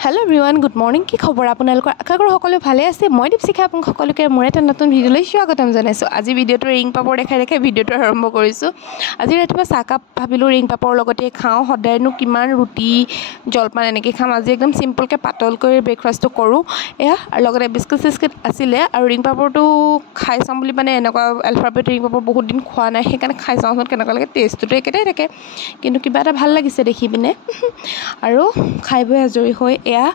hello everyone good morning কি খবৰ আপোনালোকৰ আশা কৰো সকলো ভালে আছে মই দীপশিখা আপোনাক সকলোকে মোৰ এটা নতুন ভিডিঅ'লৈ স্বাগতম জনাইছো আজি ভিডিঅ'টো ৰিং পাপৰ দেখাই ভিডিঅ'টো আৰম্ভ কৰিছো আজি ৰাতিপুৱা চাহকাপ ভাবিলো ৰিং পাপৰ লগতে খাওঁ সদায়নো কিমান ৰুটি জলপান এনেকৈ খাম আজি একদম সিম্পলকৈ পাতলকৈ ব্ৰেকফাষ্টটো কৰোঁ এয়া আৰু লগতে বিস্কুট আছিলে আৰু ৰিং পাপৰটো খাই চাম বুলি মানে এনেকুৱা এলফাবেট ৰিং পাপৰ বহুত দিন খোৱা নাই সেইকাৰণে খাই চাওঁচোন কেনেকুৱা লাগে টেষ্টটো একেটাই থাকে কিন্তু কিবা এটা ভাল লাগিছে দেখি পিনে আৰু খাই বৈ আজৰি হৈ এয়া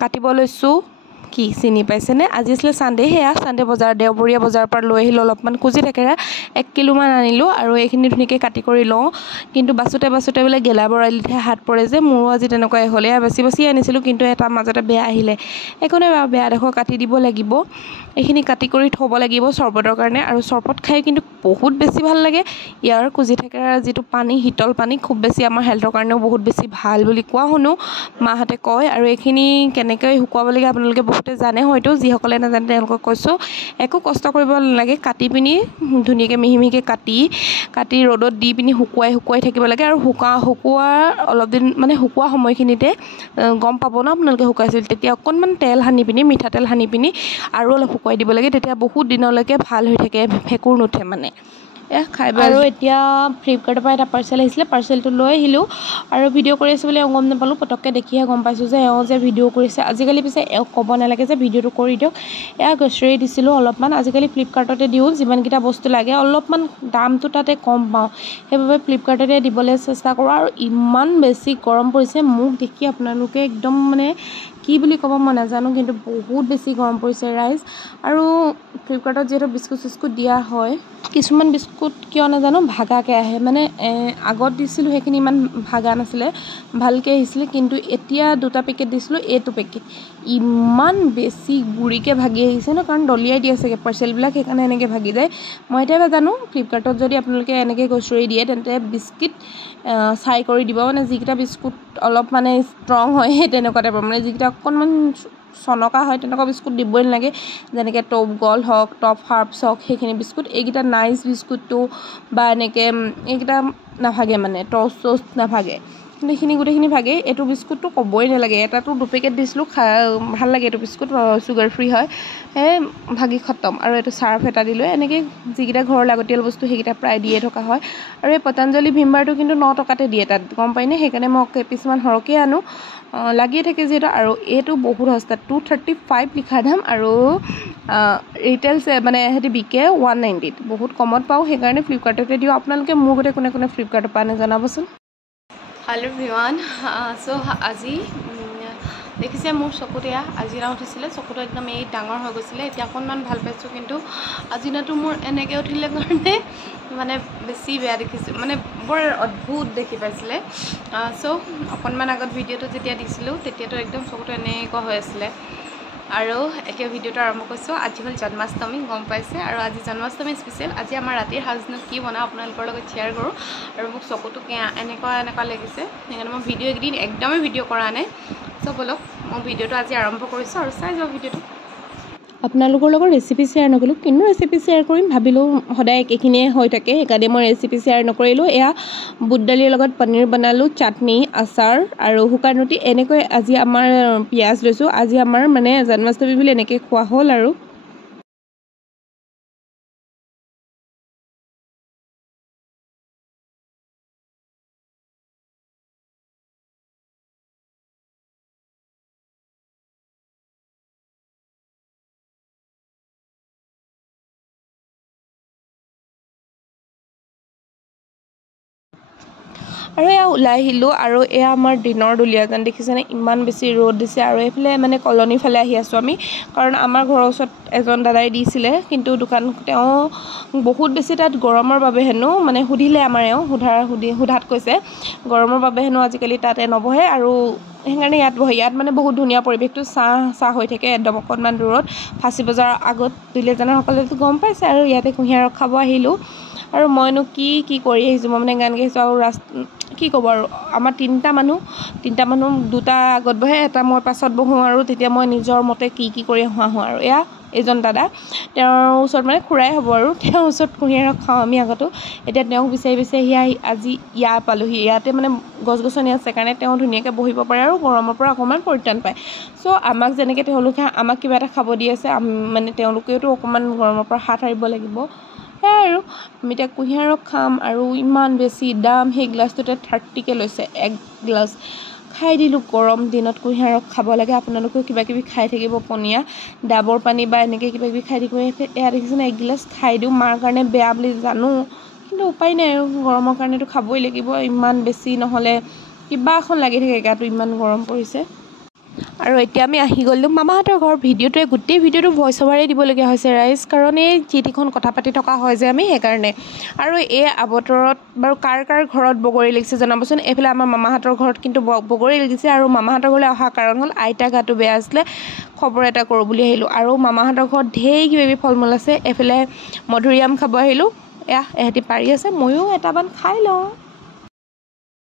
কাটিব লৈছো কি চিনি পাইছেনে আজি আছিল সানডে হেয়া সানডে বজাৰ দেওবৰীয়া বজাৰৰ পৰা লৈ আহিলো অলপমান কুজি থেকেৰা 1 কিলো মান আনিলো আৰু এইখিনি ধুনিকে কাটি কৰি লওঁ কিন্তু বাসুতে বলে গেলা বৰালিতে হাত পৰে যে মোৰো আজি তেনেকৈ হলে বাসি আনিছিলো কিন্তু এটা মাজতে বেয়া আহিলে একোনে বেয়া দেখো কাটি দিব লাগিব এইখিনি কাটি কৰি থব লাগিব চৰবতৰ কাৰণে আৰু চৰবত খাই কিন্তু বহুত বেছি ভাল লাগে ইয়াৰ কুজি থেকেৰা যেটো পানী হিতল পানী খুব বেছি আমাৰ হেলথৰ কাৰণেও বহুত বেছি ভাল বুলি কোৱা শুনো মাহাতে কয় আৰু এইখিনি কেনেকৈ হুকুৱাব লাগে আপোনালোকে বহুতে জানে হয়তো যিসকলে নাজানে তেওঁলোকক কৈছো একো কষ্ট কৰিব নালাগে কাটি পিনি ধুনিয়াকৈ মিহিমিহিকৈ কাটি ৰ'দত দি পিনি হুকুৱাই থাকিব লাগে আৰু হুকুৱাৰ অলপ দিন মানে হুকুৱা সময়খিনিতে গম পাব না আপোনালোকে হুকাইছিল তেতিয়া অকনমান তেল হানি পিনি মিঠাতেল হানি পিনি আৰু অলপ হুকুৱাই দিব লাগে তেতিয়া বহুত দিনলৈকে ভাল হৈ থাকে ভেকুৰ নুঠে মানে খাই আৰু এতিয়া ফ্লিপকাৰ্টৰ পৰা এটা পাৰ্সেল আহিছিলে পাৰ্সেলটো লৈ আহিলো আৰু ভিডিঅ' কৰি আছে বুলি গম নাপালো পটককে দেখিহে গম পাইছো যে ভিডিঅ' কৰিছে আজিকালি পিছে ক'ব নালাগে যে ভিডিঅ'টো কৰি দিয়ক এয়া গ্ৰছাৰী দিছিলো অলপমান আজিকালি ফ্লিপকাৰ্টতে দিও যিমান কিটা বস্তু লাগে অলপমান দামটো তাতে কম পাওঁ সেইবাবে ফ্লিপকাৰ্টতে দিবলৈ চেষ্টা কৰো আৰু ইমান বেছি গৰম পৰিছে মোক দেখি আপোনালোকে একদম মানে কি বুলি ক'ব মই নাজানো কিন্তু বহুত বেছি গৰম পৰিছে ৰাইজ আৰু ফ্লিপকাৰ্টত যেটো বিস্কুট দিয়া হয় কিছুমান বিস্কুট কিয় নাজানো ভাগাকে আহে মানে আগত দিছিলো সেইখিনি ইমান ভাগা নাছিলে ভালকে আহিছিল কিন্তু এতিয়া দুটা পেকেট দিছিলো এটো পেকেট ইমান বেছি গুৰিকে ভাগি আহিছে ন কাৰণ দলিয়াই দি আছে পাৰ্সেল বিলাক সেইকাৰণে এনেকে ভাগি যায় মই এতিয়া জানো ফ্লিপকাৰ্টত যদি আপোনালোকে এনেকে গ্ৰছাৰী দিয়ে তেন্তে বিস্কুট চাই কৰি দিব মানে যিকিটা বিস্কুট অলপ মানে ষ্ট্ৰং হয় তেনেকুৱা টাইপৰ মানে যিকিটা অকনমান সনকা হয় তেনেকুৱা বিস্কুট দিবই নালাগে যেনেকৈ টপ গল হক টপ হাৰ্বছ হক সেইখিনি বিস্কুট এইকিটা নাইস বিস্কুটটো বা এনেকে এইকিটা নাভাগে মানে টষ্ট নাভাগে কিন্তু এইখিনি গোটেইখিনি ভাগে এটো বিস্কুটটো ক'বই নালাগে এটাটো দু পেকেট দিছিলো ভাল লাগে এটো বিস্কুট সুগাৰ ফ্ৰী হয় ভাগি খতম আৰু এটো সাৰ্ফ এটা দিলো এনেকে যিকিটা ঘৰৰ লাগতিয়াল বস্তু সেইকিটা প্ৰায় দিয়ে থকা হয় আৰু এই পতঞ্জলি ভিমবাৰটো কিন্তু 9 টকাতে দিয়ে তাত গম পাইনে সেইকাৰণে মই কিছুমান হৰকে আনো লাগিয়ে থাকে যেটা আৰু এটো বহুত সস্তা 235 লিখা দাম আৰু ৰিটেইল মানে হেতি বিকে 190 বহুত কমত পাও সেইকাৰণে ফ্লিপকাৰ্টতে দিও আপোনালোকে মোৰ গতে কোনে ফ্লিপকাৰ্টৰ পৰা জনাবচোন हेलो एवरीवन सो আজি দেখিছে মোৰ চকুটিয়া আজিনা উঠিছিলে চকুটো একদম এই ডাঙৰ হৈ গৈছিলে এতিয়া অকনমান ভাল পাইছো কিন্তু আজিনাটো মোৰ এনেকে উঠিলে কাৰণে মানে বেছি বেয়া দেখিছো মানে বৰ অদ্ভুত দেখি পাইছিলে সো অকনমান আগত ভিডিঅ'টো যেতিয়া দিছিলো তেতিয়াটো একদম চকুটো এনেকুৱা হৈ আছিল আৰু এতিয়া ভিডিঅ'টো আৰম্ভ কৰিছো আজি হল জন্মাষ্টমী গম পাইছে আৰু আজি জন্মাষ্টমী স্পেশাল আজি আমাৰ ৰাতিৰ সাজনো কি বনা আপোনালোকৰ লগত শেয়াৰ কৰো আৰু মোক চকুটো এনেকুৱা লাগিছে সেইকাৰণে মই ভিডিঅ' একদিন একদমই ভিডিঅ' কৰা নাই সো বলক মই ভিডিঅ'টো আজি আৰম্ভ কৰিছো আৰু চাই যাও ভিডিঅ'টো আপোনালোকৰ লগত ৰেচিপি শেয়াৰ নকৰিলো কিন্তু ৰেচিপি শেয়াৰ কৰিম ভাবিলো সদায় একেখিনিয়ে হৈ থাকে সেইকাৰণে মই ৰেচিপি শেয়াৰ নকৰিলো এয়া বুট দালিৰ লগত পনীৰ বনালো চাটনি আচাৰ আৰু শুকান ৰুটি এনেকৈ আজি আমাৰ পিয়াজ লৈছো আজি আমাৰ মানে জন্মাষ্টমী বুলি এনেকৈ খোৱা হ'ল আৰু আৰু এয়া ওলাই আহিলো আৰু এয়া আমাৰ দিনৰ দুলিয়াজান দেখিছেনে ইমান বেছি ৰ'দ দিছে আৰু এইফালে মানে কলনি ফালে আহি আছো আমি কাৰণ আমাৰ ঘৰৰ ওচৰত এজন দাদাই দিছিলে কিন্তু দোকান তেওঁ বহুত বেছি তাত গৰমৰ বাবে হেনো মানে সুধিলে আমাৰ সুধাত কৈছে গৰমৰ বাবে হেনো আজিকালি তাতে নবহে আৰু সেইকাৰণে ইয়াত বহে ইয়াত মানে বহুত ধুনীয়া পৰিৱেশটো চাহ হৈ থাকে একদম অকনমান দূৰত ফাঁচী বজাৰৰ আগত দুলিয়াজানৰ সকলেতো গম পাইছে আৰু ইয়াতে কুঁহিয়াৰ খাব আহিলো আৰু মইনো কি কৰি আহিছো মই মানে গান গাইছো আৰু কি ক'ব আৰু আমাৰ তিনটা মানুহ দুটা আগত বহে এটা মই পাছত বহো আৰু তেতিয়া মই নিজৰ মতে কি কৰি আহো আৰু এয়া এইজন দাদা তেওঁৰ ওচৰত মানে খুৰাই হ'ব আৰু তেওঁৰ ওচৰত কুঁহিয়াৰ ৰস খাওঁ আমি আগতো এতিয়া তেওঁক বিচাৰি বিচাৰি আজি ইয়াত পালোহি ইয়াতে মানে গছ গছনি আছে কাৰণে তেওঁ ধুনীয়াকৈ বহিব পাৰে আৰু গৰমৰ পৰা অকণমান পৰিত্ৰাণ পায় চ' আমাক যেনেকৈ তেওঁলোকে আমাক কিবা এটা খাব দি আছে মানে তেওঁলোকেওতো অকণমান গৰমৰ পৰা হাত সাৰিব লাগিব সেয়াই আৰু আমি এতিয়া কুঁহিয়াৰ ৰস খাম আৰু ইমান বেছি দাম সেই গিলাচটোতে 30কৈ লৈছে এক গিলাচ খাই দিলোঁ গৰম দিনত কুঁহিয়াৰ ৰস খাব লাগে আপোনালোকেও কিবা কিবি খাই থাকিব পনীয়া ডাবৰ পানী বা এনেকৈ কিবা কিবি খাই থাকিব এয়া দেখিছেনে এক গিলাচ খাই দিওঁ মাৰ কাৰণে বেয়া বুলি জানো কিন্তু উপায় নাই আৰু গৰমৰ কাৰণেতো খাবই লাগিব ইমান বেছি নহ'লে কিবা এখন লাগি থাকে গাটো ইমান গৰম পৰিছে আৰু এতিয়া আমি আহি গ'লোঁ মামাহঁতৰ ঘৰ ভিডিঅ'টোৱে গোটেই ভিডিঅ'টো ভইচ অভাৰেই দিবলগীয়া হৈছে ৰাইজ কাৰণ এই যিটিখন কথা পাতি থকা হয় যে আমি সেইকাৰণে আৰু এই আৱতৰত বাৰু কাৰ কাৰ ঘৰত বগৰী লাগিছে জনাবচোন এইফালে আমাৰ মামাহঁতৰ ঘৰত কিন্তু বগৰী লাগিছে আৰু মামাহঁতৰ ঘৰলৈ অহা কাৰণ হ'ল আইতা গাটো বেয়া আছিলে খবৰ এটা কৰোঁ বুলি আহিলোঁ আৰু মামাহঁতৰ ঘৰত ঢেৰ কিবাকিবি ফল মূল আছে এইফালে মধুৰিআম খাব আহিলোঁ এয়া এহেঁতি পাৰি আছে ময়ো এটামান খাই লওঁ